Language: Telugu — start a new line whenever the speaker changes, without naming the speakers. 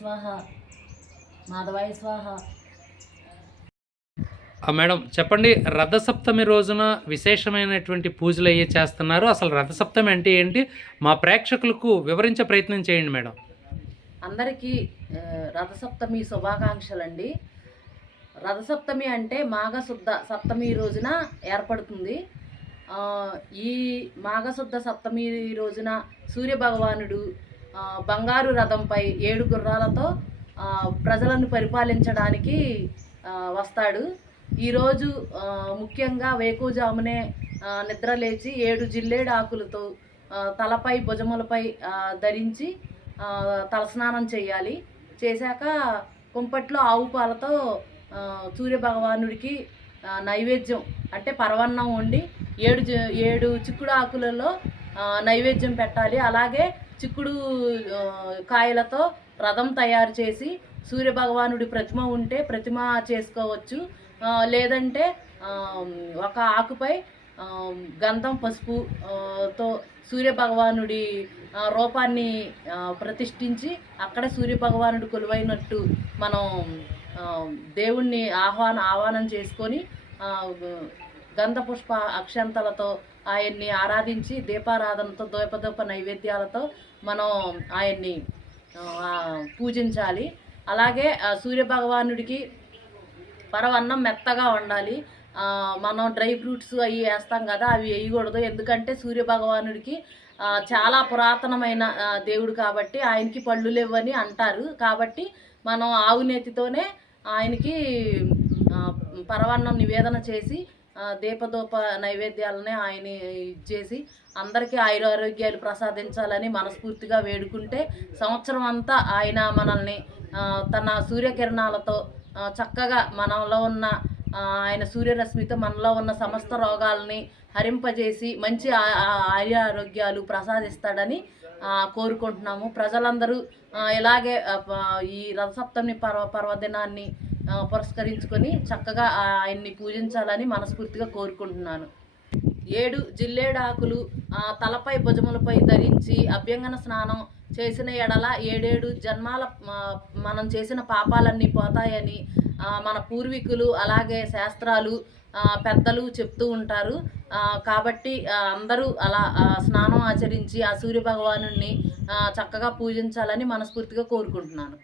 స్వాహ. మాధవాయ స్వాహ.
ఆ మేడం చెప్పండి రథసప్తమి రోజున విశేషమైనటువంటి పూజలు అయ్యే చేస్తున్నారు? అసలు రథసప్తమి అంటే ఏంటి? మా ప్రేక్షకులకు వివరించే ప్రయత్నం చేయండి మేడం.
అందరికీ రథసప్తమి శుభాకాంక్షలండి. రథసప్తమి అంటే మాఘశుద్ధ సప్తమి రోజున ఏర్పడుతుంది. ఆ, ఈ మాఘశుద్ధ సప్తమి రోజున సూర్యభగవానుడు బంగారు రథంపై ఏడు గుర్రాలతో ప్రజలను పరిపాలించడానికి వస్తాడు. ఈరోజు ముఖ్యంగా వేకుజామునే నిద్రలేచి నిద్ర లేచి ఏడు జిల్లేడు ఆకులతో తలపై భుజములపై ధరించి తలస్నానం చేయాలి. చేశాక కుంపట్లో ఆవు పాలతో సూర్యభగవానుడికి నైవేద్యం అంటే పరవన్నం వండి ఏడు జ- ఏడు చిక్కుడు ఆకులలో నైవేద్యం పెట్టాలి. అలాగే చిక్కుడు కాయలతో రథం తయారు చేసి సూర్యభగవానుడి ప్రతిమ ఉంటే ప్రతిమ చేసుకోవచ్చు. లేదంటే ఒక ఆకుపై గంధం పసుపు తో సూర్యభగవానుడి రూపాన్ని ప్రతిష్ఠించి అక్కడ సూర్యభగవానుడు కొలువైనట్టు మనం దేవుణ్ణి ఆహ్వాన ఆహ్వానం చేసుకొని గంధపుష్ప గంధ పుష్ప అక్షంతలతో ఆయన్ని ఆరాధించి దీపారాధనతో దోపదోప నైవేద్యాలతో మనం ఆయన్ని పూజించాలి. అలాగే సూర్య సూర్యభగవానుడికి పరవన్నం మెత్తగా ఉండాలి మనం డ్రై ఫ్రూట్స్ అవి వేస్తాం కదా అవి వేయకూడదు. ఎందుకంటే సూర్యభగవానుడికి భగవానుడికి చాలా పురాతనమైన దేవుడు కాబట్టి ఆయనకి పళ్ళు లేవని అంటారు. కాబట్టి మనం ఆవు నేతితోనే ఆయనకి పరవన్నం నివేదన చేసి దీపదూప నైవేద్యాలని ఆయన ఇచ్చేసి అందరికీ ఆయురారోగ్యాలు ప్రసాదించాలని మనస్ఫూర్తిగా వేడుకుంటే సంవత్సరం అంతా ఆయన మనల్ని తన సూర్యకిరణాలతో చక్కగా మనలో ఉన్న ఆయన సూర్యరశ్మితో మనలో ఉన్న సమస్త రోగాలని హరింపజేసి మంచి ఆ- ఆరోగ్యాలు ప్రసాదిస్తాడని కోరుకుంటున్నాము. ప్రజలందరూ ఇలాగే ఈ రథసప్తమి పర్వ పర్వదినాన్ని పురస్కరించుకొని చక్కగా ఆయన్ని పూజించాలని మనస్ఫూర్తిగా కోరుకుంటున్నాను. ఏడు జిల్లేడాకులు తలపై భుజములపై ధరించి అభ్యంగన స్నానం చేసిన ఎడల ఏడేడు జన్మాల మనం చేసిన పాపాలన్నీ పోతాయని మన పూర్వీకులు అలాగే శాస్త్రాలు పెద్దలు చెప్తూ ఉంటారు. కాబట్టి అందరూ అలా స్నానం ఆచరించి ఆ సూర్య భగవాను చక్కగా పూజించాలని మనస్ఫూర్తిగా కోరుకుంటున్నాను.